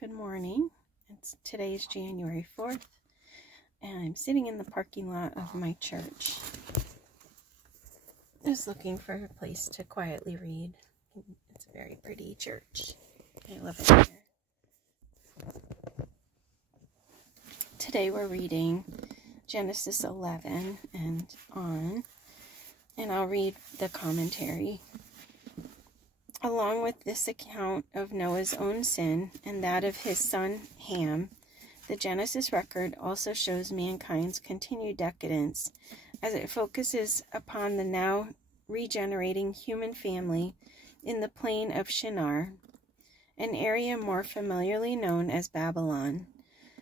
Good morning. Today is January 4th, and I'm sitting in the parking lot of my church. Just looking for a place to quietly read. It's a very pretty church. I love it here. Today we're reading Genesis 11 and on, and I'll read the commentary. Along with this account of Noah's own sin and that of his son Ham, the Genesis record also shows mankind's continued decadence as it focuses upon the now regenerating human family in the plain of Shinar, an area more familiarly known as Babylon.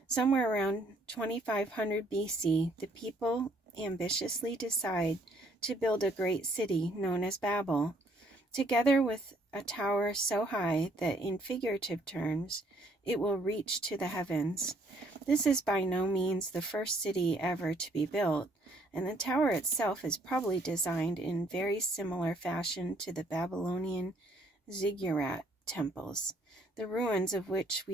Somewhere around 2500 BC, the people ambitiously decide to build a great city known as Babel, together with a tower so high that in figurative terms it will reach to the heavens. This is by no means the first city ever to be built, and the tower itself is probably designed in very similar fashion to the Babylonian ziggurat temples, the ruins of which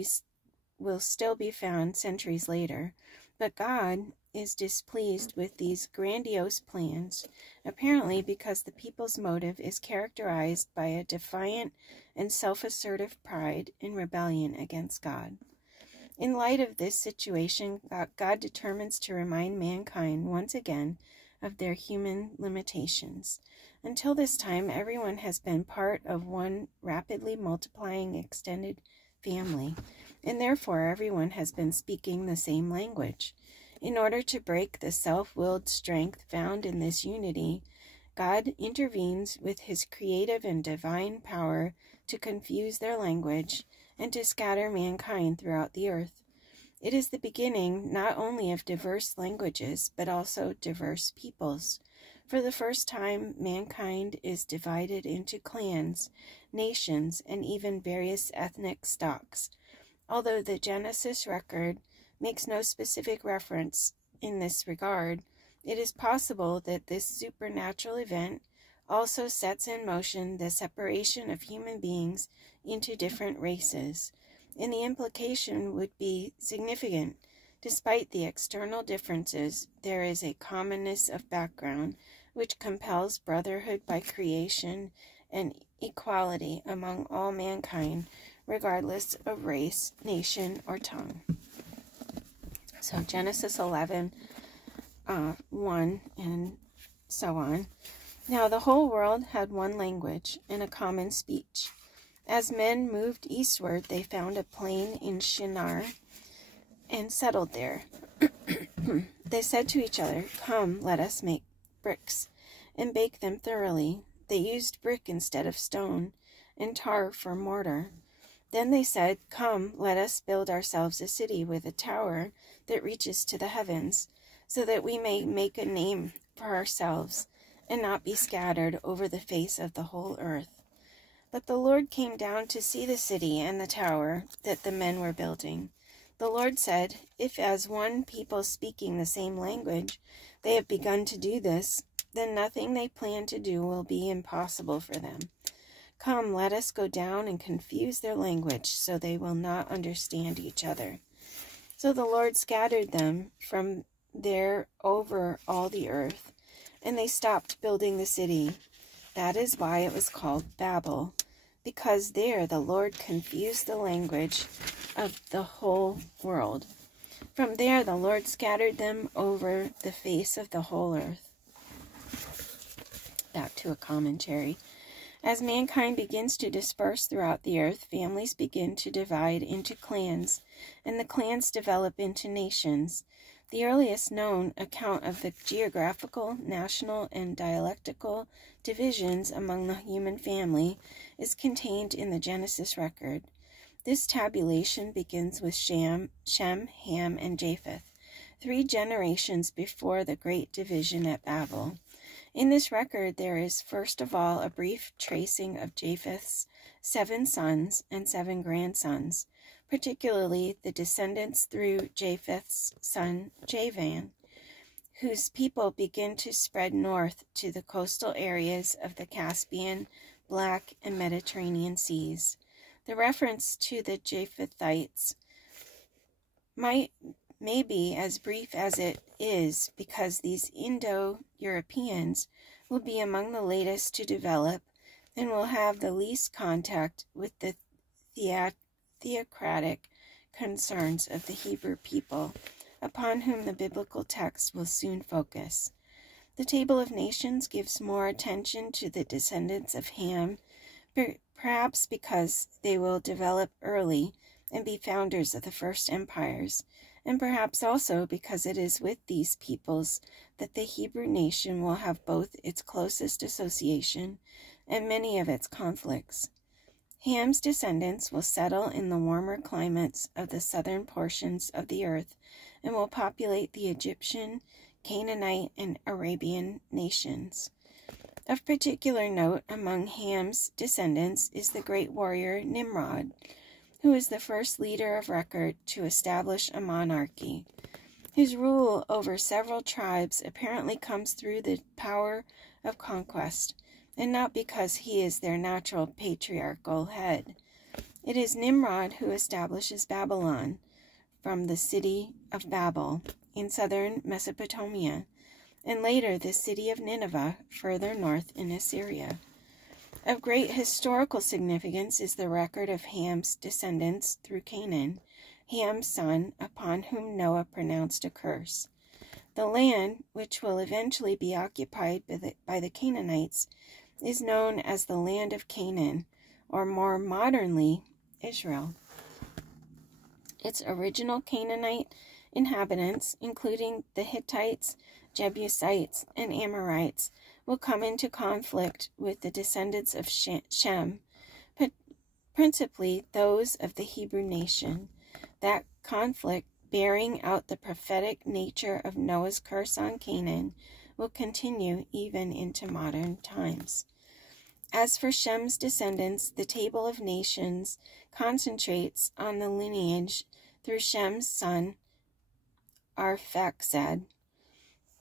will still be found centuries later. But God is displeased with these grandiose plans, apparently because the people's motive is characterized by a defiant and self-assertive pride in rebellion against God. In light of this situation, God determines to remind mankind once again of their human limitations. Until this time, everyone has been part of one rapidly multiplying extended family, and therefore everyone has been speaking the same language. In order to break the self-willed strength found in this unity, God intervenes with his creative and divine power to confuse their language and to scatter mankind throughout the earth. It is the beginning not only of diverse languages, but also diverse peoples. For the first time, mankind is divided into clans, nations, and even various ethnic stocks. Although the Genesis record makes no specific reference in this regard, it is possible that this supernatural event also sets in motion the separation of human beings into different races, and the implication would be significant. Despite the external differences, there is a commonness of background which compels brotherhood by creation and equality among all mankind, regardless of race, nation, or tongue. So Genesis 11, 1, and so on. Now the whole world had one language and a common speech. As men moved eastward, they found a plain in Shinar and settled there. They said to each other, "Come, let us make bricks and bake them thoroughly." They used brick instead of stone and tar for mortar. Then they said, "Come, let us build ourselves a city with a tower that reaches to the heavens, so that we may make a name for ourselves and not be scattered over the face of the whole earth." But the Lord came down to see the city and the tower that the men were building. The Lord said, "If as one people speaking the same language they have begun to do this, then nothing they plan to do will be impossible for them. Come, let us go down and confuse their language, so they will not understand each other." So the Lord scattered them from there over all the earth, and they stopped building the city. That is why it was called Babel, because there the Lord confused the language of the whole world. From there the Lord scattered them over the face of the whole earth. Back to a commentary. As mankind begins to disperse throughout the earth, families begin to divide into clans, and the clans develop into nations. The earliest known account of the geographical, national, and dialectical divisions among the human family is contained in the Genesis record. This tabulation begins with Shem, Ham, and Japheth, 3 generations before the great division at Babel. In this record, there is first of all a brief tracing of Japheth's 7 sons and 7 grandsons, particularly the descendants through Japheth's son Javan, whose people begin to spread north to the coastal areas of the Caspian, Black, and Mediterranean seas. The reference to the Japhethites may be as brief as it is because these Indo-Europeans will be among the latest to develop and will have the least contact with the theocratic concerns of the Hebrew people, upon whom the biblical text will soon focus. The Table of Nations gives more attention to the descendants of Ham, perhaps because they will develop early and be founders of the first empires, and perhaps also because it is with these peoples that the Hebrew nation will have both its closest association and many of its conflicts. Ham's descendants will settle in the warmer climates of the southern portions of the earth and will populate the Egyptian, Canaanite, and Arabian nations. Of particular note among Ham's descendants is the great warrior Nimrod, who is the first leader of record to establish a monarchy. His rule over several tribes apparently comes through the power of conquest, and not because he is their natural patriarchal head. It is Nimrod who establishes Babylon from the city of Babel in southern Mesopotamia, and later the city of Nineveh further north in Assyria. Of great historical significance is the record of Ham's descendants through Canaan, Ham's son, upon whom Noah pronounced a curse. The land, which will eventually be occupied by the Canaanites, is known as the land of Canaan, or more modernly, Israel. Its original Canaanite inhabitants, including the Hittites, Jebusites, and Amorites, will come into conflict with the descendants of Shem, but principally those of the Hebrew nation. That conflict, bearing out the prophetic nature of Noah's curse on Canaan, will continue even into modern times. As for Shem's descendants, the Table of Nations concentrates on the lineage through Shem's son, Arphaxad.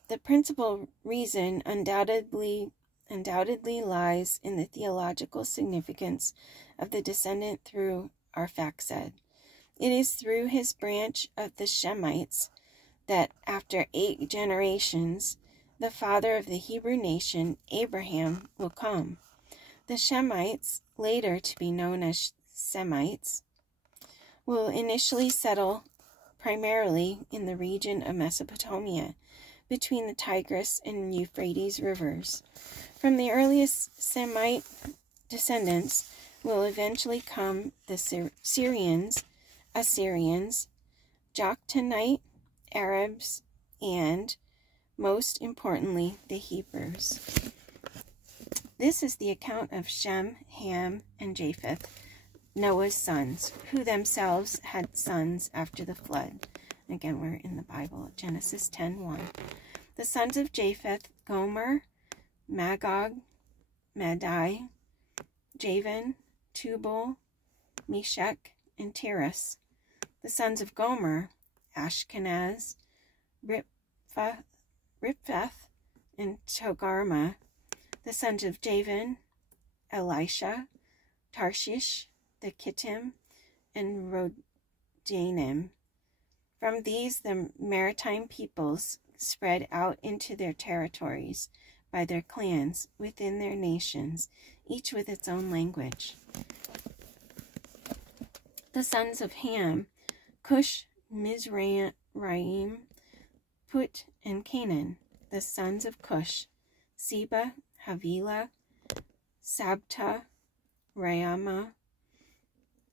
The principal reason undoubtedly lies in the theological significance of the descendant through Arphaxad. It is through his branch of the Shemites that, after 8 generations, the father of the Hebrew nation, Abraham, will come. The Shemites, later to be known as Semites, will initially settle primarily in the region of Mesopotamia, between the Tigris and Euphrates rivers. From the earliest Semite descendants will eventually come the Syrians, Assyrians, Joktanite, Arabs, and, most importantly, the Hebrews. This is the account of Shem, Ham, and Japheth, Noah's sons, who themselves had sons after the flood. Again, we're in the Bible, Genesis 10:1. The sons of Japheth, Gomer, Magog, Madai, Javan, Tubal, Meshech, and Tiras. The sons of Gomer, Ashkenaz, Riphath, and Togarmah. The sons of Javan, Elisha, Tarshish, the Kittim, and Rodanim. From these, the maritime peoples spread out into their territories by their clans within their nations, each with its own language. The sons of Ham, Cush, Mizraim, Put, and Canaan. The sons of Cush, Seba, Havilah, Sabta, Raamah,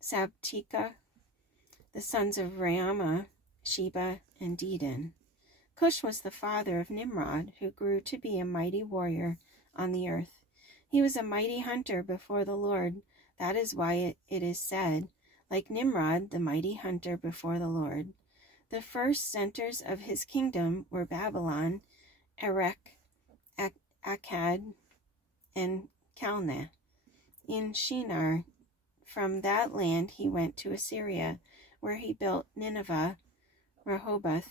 Sabtika. The sons of Raamah, Sheba, and Dedan. Cush was the father of Nimrod, who grew to be a mighty warrior on the earth. He was a mighty hunter before the Lord. That is why it is said, like Nimrod, the mighty hunter before the Lord. The first centers of his kingdom were Babylon, Erech, Akkad, and Calneh. In Shinar, from that land he went to Assyria, where he built Nineveh, Rehoboth,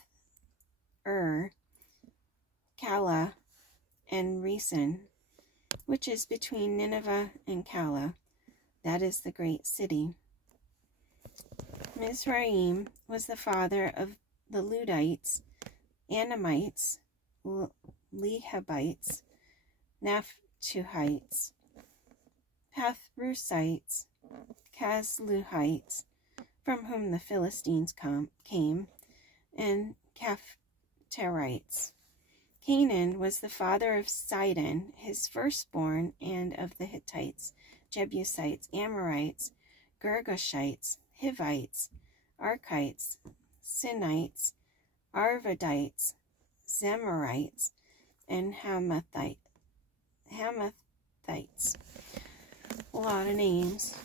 Calah, and Resen, which is between Nineveh and Calah. That is the great city. Mizraim was the father of the Ludites, Anamites, Lehabites, Naphtuhites, Pathrusites, Casluhites, from whom the Philistines came, and Caphtorites. Canaan was the father of Sidon, his firstborn, and of the Hittites, Jebusites, Amorites, Girgashites, Hivites, Archites, Sinites, Arvadites, Zemarites, and Hamathites. A lot of names.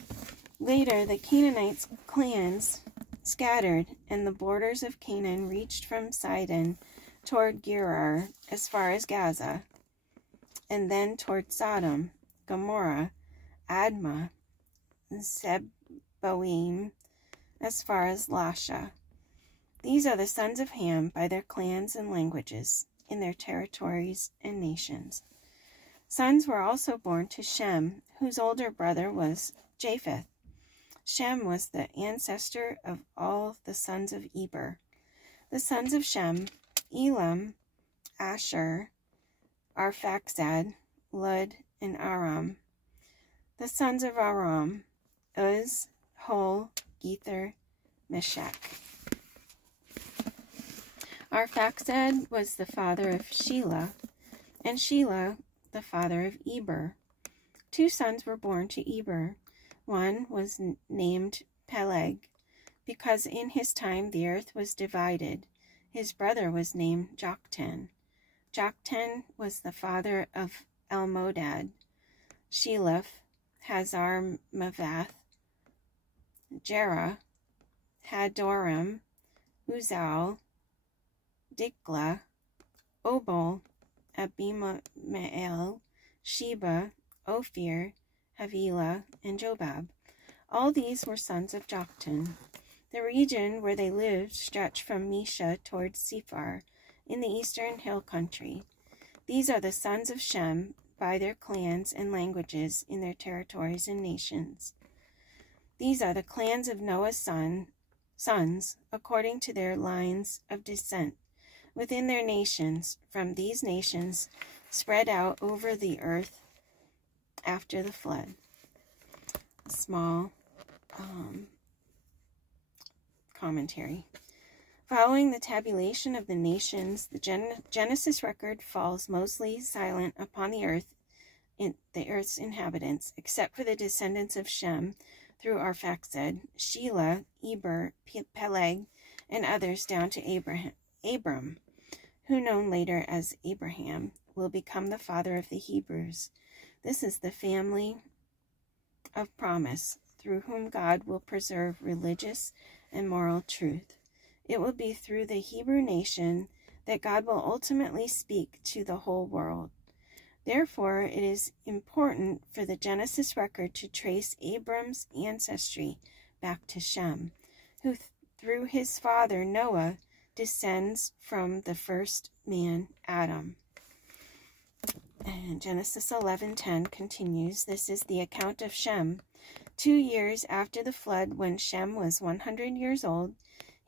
Later, the Canaanites' clans scattered, and the borders of Canaan reached from Sidon toward Gerar as far as Gaza, and then toward Sodom, Gomorrah, Admah, Zeboim, as far as Lasha. These are the sons of Ham by their clans and languages, in their territories and nations. Sons were also born to Shem, whose older brother was Japheth. Shem was the ancestor of all the sons of Eber. The sons of Shem: Elam, Asher, Arphaxad, Lud, and Aram. The sons of Aram: Uz, Hol, Gether, Meshach. Arphaxad was the father of Shelah, and Shelah the father of Eber. 2 sons were born to Eber. One was named Peleg, because in his time the earth was divided. His brother was named Joktan. Joktan was the father of Almodad, Sheleph, Hazar-Mavath, Jerah, Hadoram, Uzal, Dikla, Obal, Abimael, Sheba, Ophir, Havilah, and Jobab. All these were sons of Joktan. The region where they lived stretched from Mesha towards Sephar, in the eastern hill country. These are the sons of Shem by their clans and languages, in their territories and nations. These are the clans of Noah's sons, according to their lines of descent, within their nations, from these nations spread out over the earth after the flood. A small commentary. Following the tabulation of the nations, the Genesis record falls mostly silent upon the earth, in the earth's inhabitants, except for the descendants of Shem through Arphaxad, Shelah, Eber, Peleg, and others down to Abram, who, known later as Abraham, will become the father of the Hebrews. This is the family of promise, through whom God will preserve religious and moral truth. It will be through the Hebrew nation that God will ultimately speak to the whole world. Therefore, it is important for the Genesis record to trace Abram's ancestry back to Shem, who through his father Noah descends from the first man, Adam. And Genesis 11:10 continues, this is the account of Shem. 2 years after the flood, when Shem was 100 years old,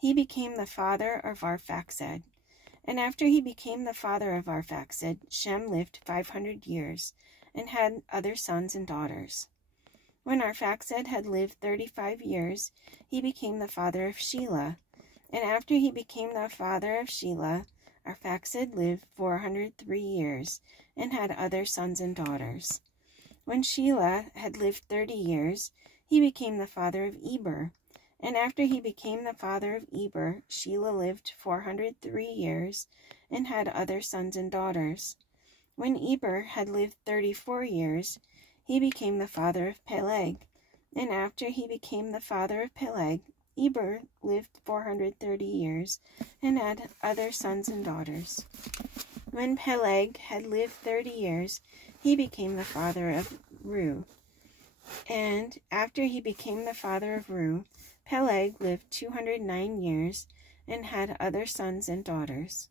he became the father of Arphaxad. And after he became the father of Arphaxad, Shem lived 500 years, and had other sons and daughters. When Arphaxad had lived 35 years, he became the father of Shelah. And after he became the father of Shelah, Arphaxad lived 403 years, and had other sons and daughters. When Shelah had lived 30 years, he became the father of Eber. And after he became the father of Eber, Shelah lived 403 years, and had other sons and daughters. When Eber had lived 34 years, he became the father of Peleg. And after he became the father of Peleg, Eber lived 430 years, and had other sons and daughters. When Peleg had lived 30 years, he became the father of Thru. And after he became the father of Thru, Peleg lived 209 years, and had other sons and daughters.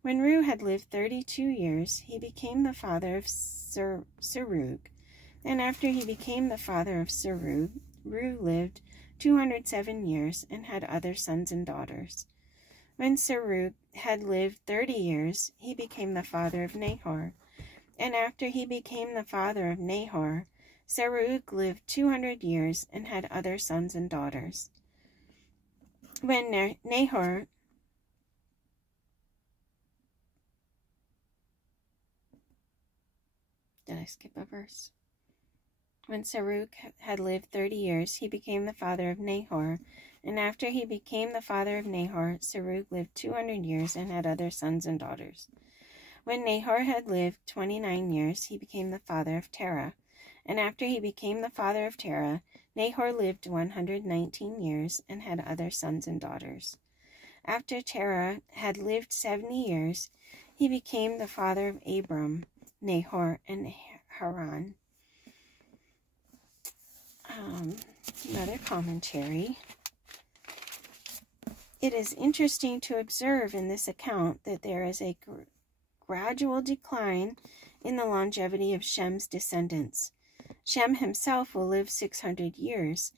When Thru had lived 32 years, he became the father of Serug. And after he became the father of Serug, Thru lived 207 years and had other sons and daughters. When Serug had lived 30 years, he became the father of Nahor. And after he became the father of Nahor, Serug lived 200 years and had other sons and daughters. When Nahor Did I skip a verse? When Serug had lived 30 years, he became the father of Nahor. And after he became the father of Nahor, Serug lived 200 years and had other sons and daughters. When Nahor had lived 29 years, he became the father of Terah. And after he became the father of Terah, Nahor lived 119 years and had other sons and daughters. After Terah had lived 70 years, he became the father of Abram, Nahor, and Haran. Another commentary. It is interesting to observe in this account that there is a gradual decline in the longevity of Shem's descendants. Shem himself will live 600 years,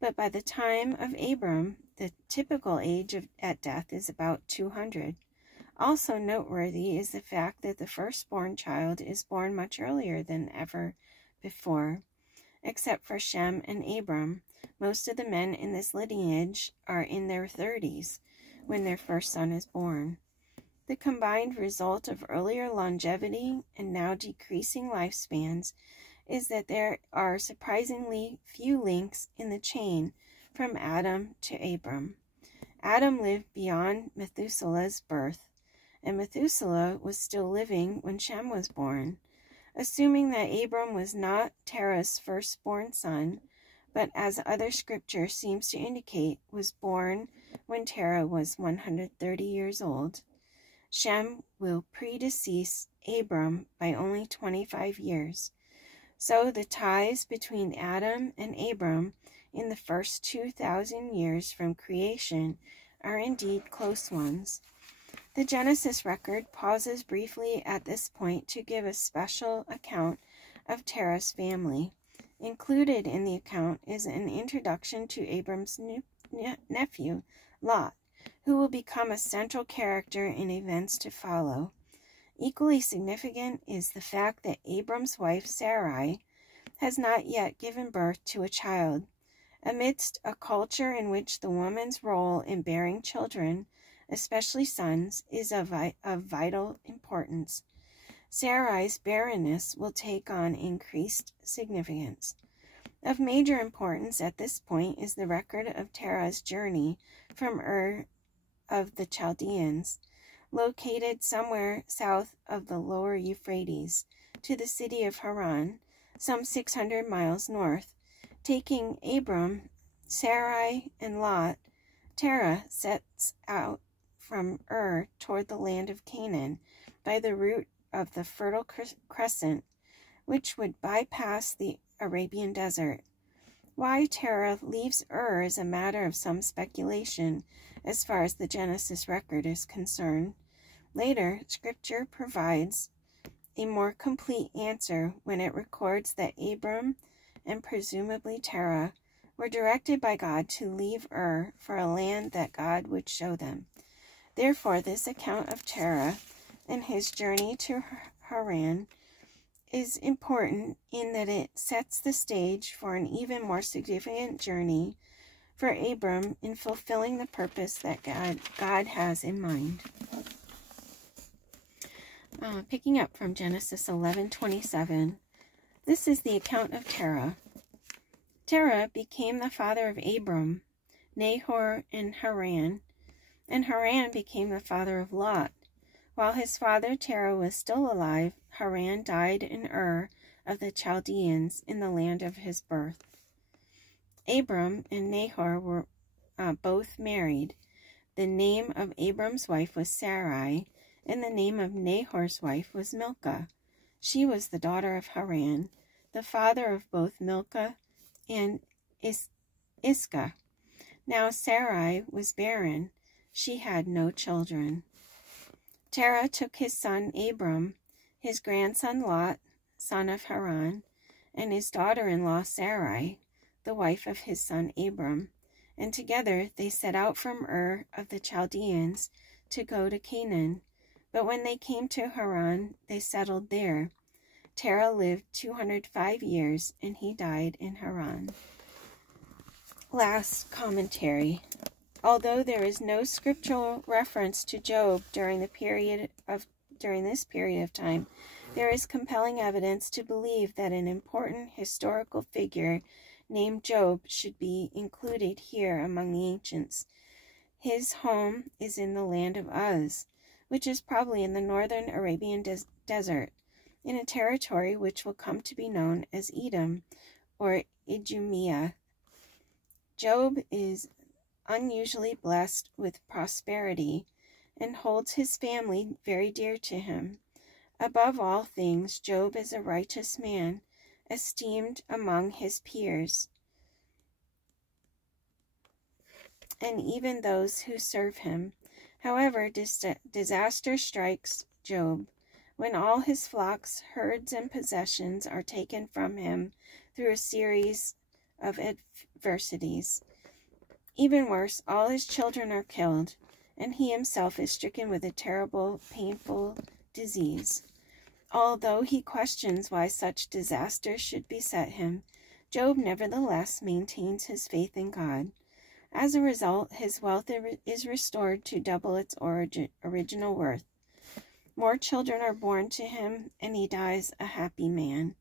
but by the time of Abram, the typical age at death is about 200. Also noteworthy is the fact that the firstborn child is born much earlier than ever before. Except for Shem and Abram, most of the men in this lineage are in their 30s when their first son is born. The combined result of earlier longevity and now decreasing lifespans is that there are surprisingly few links in the chain from Adam to Abram. Adam lived beyond Methuselah's birth, and Methuselah was still living when Shem was born. Assuming that Abram was not Terah's firstborn son, but as other scripture seems to indicate, was born when Terah was 130 years old, Shem will predecease Abram by only 25 years. So the ties between Adam and Abram in the first 2,000 years from creation are indeed close ones. The Genesis record pauses briefly at this point to give a special account of Terah's family. Included in the account is an introduction to Abram's nephew, Lot, who will become a central character in events to follow. Equally significant is the fact that Abram's wife, Sarai, has not yet given birth to a child. Amidst a culture in which the woman's role in bearing children, especially sons, is of vital importance, Sarai's barrenness will take on increased significance. Of major importance at this point is the record of Terah's journey from Ur of the Chaldeans, located somewhere south of the lower Euphrates, to the city of Haran, some 600 miles north. Taking Abram, Sarai, and Lot, Terah sets out from Ur toward the land of Canaan by the route of the Fertile Crescent, which would bypass the Arabian desert. Why Terah leaves Ur is a matter of some speculation as far as the Genesis record is concerned. Later, Scripture provides a more complete answer when it records that Abram and presumably Terah were directed by God to leave Ur for a land that God would show them. Therefore, this account of Terah and his journey to Haran is important in that it sets the stage for an even more significant journey for Abram in fulfilling the purpose that God has in mind. Picking up from Genesis 11:27, this is the account of Terah. Terah became the father of Abram, Nahor, and Haran became the father of Lot. While his father Terah was still alive, Haran died in Ur of the Chaldeans in the land of his birth. Abram and Nahor were both married. The name of Abram's wife was Sarai, and the name of Nahor's wife was Milcah. She was the daughter of Haran, the father of both Milcah and Iscah. Now Sarai was barren. She had no children. Terah took his son Abram, his grandson Lot, son of Haran, and his daughter-in-law Sarai, the wife of his son Abram, and together they set out from Ur of the Chaldeans to go to Canaan. But when they came to Haran, they settled there. Terah lived 205 years, and he died in Haran. Last commentary. Although there is no scriptural reference to Job during this period of time, there is compelling evidence to believe that an important historical figure named Job should be included here among the ancients. His home is in the land of Uz, which is probably in the northern Arabian desert, in a territory which will come to be known as Edom or Idumea. Job is unusually blessed with prosperity and holds his family very dear to him. Above all things, Job is a righteous man, esteemed among his peers, and even those who serve him. However, disaster strikes Job when all his flocks, herds, and possessions are taken from him through a series of adversities. Even worse, all his children are killed, and he himself is stricken with a terrible, painful disease. Although he questions why such disaster should beset him, Job nevertheless maintains his faith in God. As a result, his wealth is restored to double its original worth. More children are born to him, and he dies a happy man.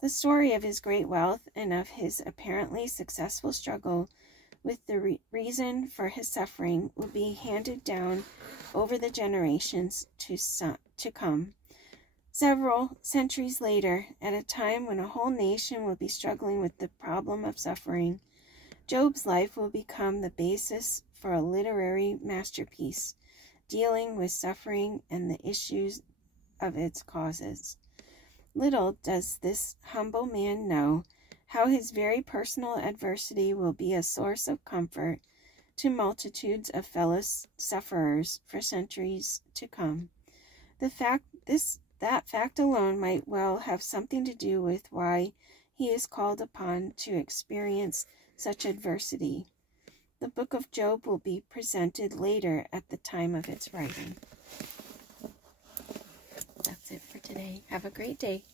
The story of his great wealth and of his apparently successful struggle with the reason for his suffering will be handed down over the generations to come. Several centuries later, at a time when a whole nation will be struggling with the problem of suffering, Job's life will become the basis for a literary masterpiece, dealing with suffering and the issues of its causes. Little does this humble man know how his very personal adversity will be a source of comfort to multitudes of fellow sufferers for centuries to come. That fact alone might well have something to do with why he is called upon to experience such adversity. The book of Job will be presented later at the time of its writing. That's it for today. Have a great day.